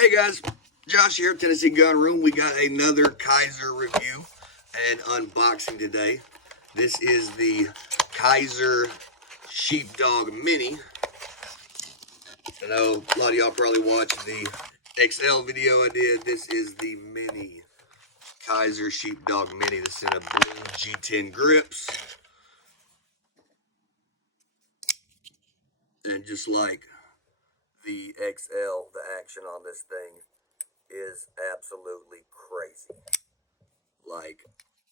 Hey guys, Josh here, Tennessee Gun Room. We got another Kizer review and unboxing today. This is the Kizer Sheepdog Mini. I know a lot of y'all probably watched the XL video I did. This is the Mini Kizer Sheepdog Mini. This is in a blue G10 grips. And just like the XL, the action on this thing is absolutely crazy. Like,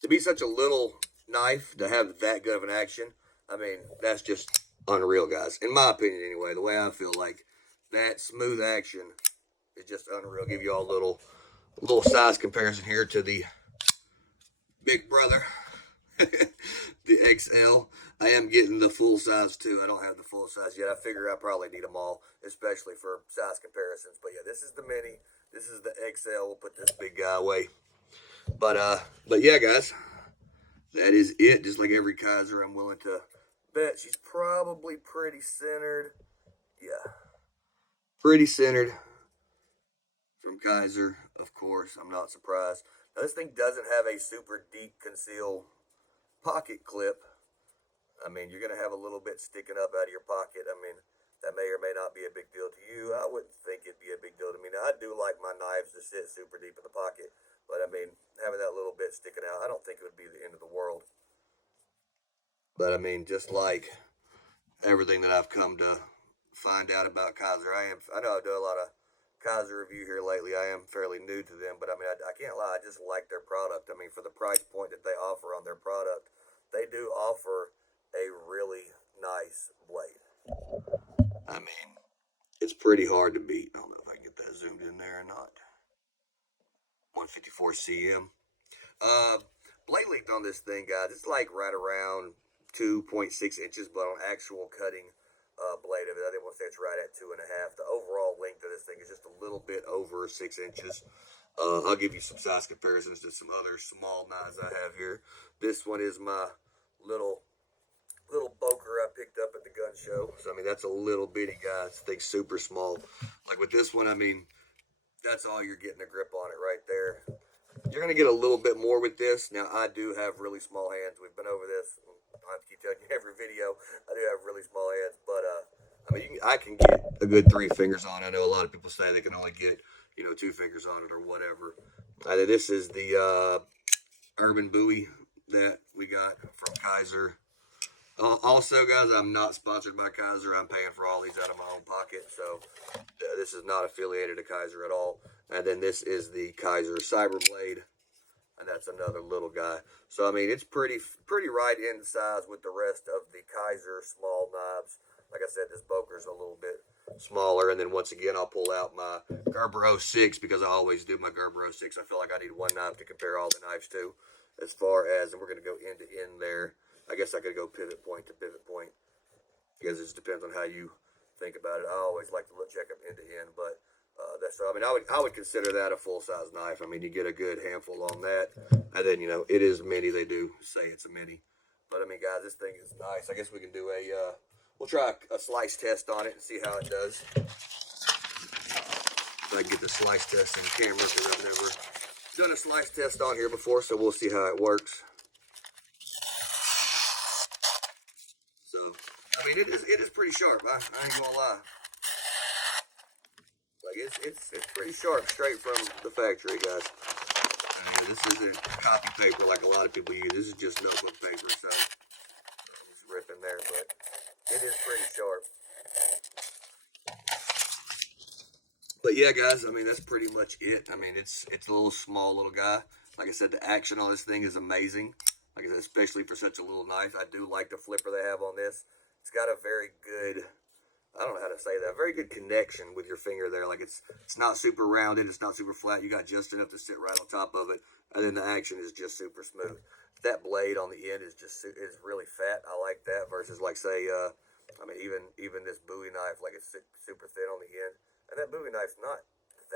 to be such a little knife to have that good of an action, I mean, that's just unreal, guys. In my opinion, anyway, the way I feel, like that smooth action is just unreal. Give you all a little size comparison here to the big brother, the XL. I am getting the full size too. I don't have the full size yet. I figure I probably need them all, especially for size comparisons. But yeah, this is the mini. This is the XL. We'll put this big guy away. But yeah, guys, that is it. Just like every Kizer, I'm willing to bet she's probably pretty centered. Yeah, pretty centered from Kizer, of course. I'm not surprised. Now, this thing doesn't have a super deep conceal pocket clip. I mean, you're going to have a little bit sticking up out of your pocket. I mean, that may or may not be a big deal to you. I wouldn't think it'd be a big deal to me. Now, I do like my knives to sit super deep in the pocket. But, I mean, having that little bit sticking out, I don't think it would be the end of the world. But, I mean, just like everything that I've come to find out about Kizer, I know I do a lot of Kizer review here lately. I am fairly new to them. But, I mean, I can't lie. I just like their product. I mean, for the price point that they offer on their product, they do offer a really nice blade. I mean, it's pretty hard to beat. I don't know if I can get that zoomed in there or not. 154 cm. Blade length on this thing, guys, it's like right around 2.6 inches, but on actual cutting blade of it, I think we'll say it's right at 2.5. The overall length of this thing is just a little bit over 6 inches. I'll give you some size comparisons to some other small knives I have here. This one is my little boker I picked up at the gun show. So, I mean, that's a little bitty guy. This thing's super small. Like with this one, I mean, that's all you're getting a grip on it right there. You're going to get a little bit more with this. Now, I do have really small hands. We've been over this. I have to keep telling you every video. I do have really small hands. But, I mean, I can get a good 3 fingers on it. I know a lot of people say they can only get, 2 fingers on it or whatever. This is the Urban Bowie that we got from Kizer. Also, guys, I'm not sponsored by Kizer. I'm paying for all these out of my own pocket, so this is not affiliated to Kizer at all. And then this is the Kizer Cyberblade, and that's another little guy. So, I mean, it's pretty right in size with the rest of the Kizer small knives. Like I said, this Boker's a little bit smaller. And then once again, I'll pull out my Gerber 06 because I always do my Gerber 06. I feel like I need one knife to compare all the knives to. As far as, and we're going to go end to end there. I guess I could go pivot point to pivot point because it just depends on how you think about it. I always like to check them end to end, but that's so. I mean, I would consider that a full size knife. I mean, you get a good handful on that, and then it is mini. They do say it's a mini, but I mean, guys, this thing is nice. I guess we can do we'll try a slice test on it and see how it does. So I can get the slice test in camera because I've never done a slice test on here before, so we'll see how it works. So, I mean, it is pretty sharp. I ain't gonna lie. Like it's pretty sharp, straight from the factory, guys. This isn't copy paper like a lot of people use. This is just notebook paper, so I'm just ripping there, but it is pretty sharp. But yeah, guys, I mean, that's pretty much it. I mean, it's a little small little guy. Like I said, the action on this thing is amazing. Like I said, especially for such a little knife. I do like the flipper they have on this. It's got a very good, I don't know how to say that, very good connection with your finger there. Like it's not super rounded, it's not super flat. You got just enough to sit right on top of it, and then the action is just super smooth. That blade on the end is really fat. I like that versus like say, I mean even this Bowie knife, like it's super thin on the end, and that Bowie knife's not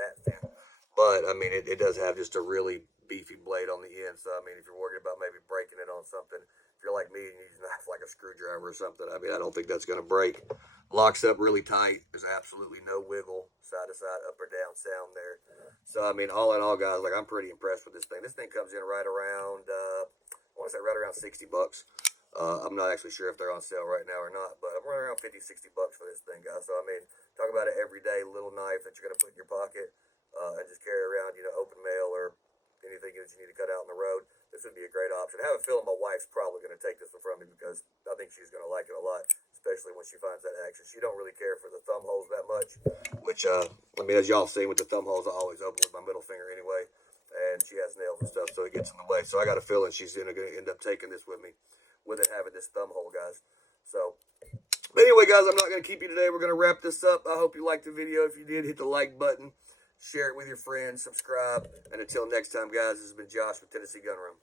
that thin. But I mean it does have just a really beefy blade on the end. So I mean if you're worried about maybe breaking it on something, you're like me and you use a knife like a screwdriver or something, I mean, I don't think that's going to break. Locks up really tight. There's absolutely no wiggle, side to side, up or down sound there. So, I mean, all in all, guys, like, I'm pretty impressed with this thing. This thing comes in right around, I want to say right around $60. I'm not actually sure if they're on sale right now or not, but I'm running around 50, $60 for this thing, guys. So, I mean, talk about an everyday little knife that you're going to put in your pocket and just carry around, you know, open mail or anything that you need to cut out on the road. This would be a great option. I have a feeling my wife's probably going to take this one from me because I think she's going to like it a lot, especially when she finds that action. She don't really care for the thumb holes that much, which, I mean, as y'all seen with the thumb holes, I always open with my middle finger anyway, and she has nails and stuff, so it gets in the way. So I got a feeling she's going to end up taking this with me, with it having this thumb hole, guys. So, but anyway, guys, I'm not going to keep you today. We're going to wrap this up. I hope you liked the video. If you did, hit the like button. Share it with your friends, subscribe, and until next time, guys, this has been Josh with Tennessee Gun Room.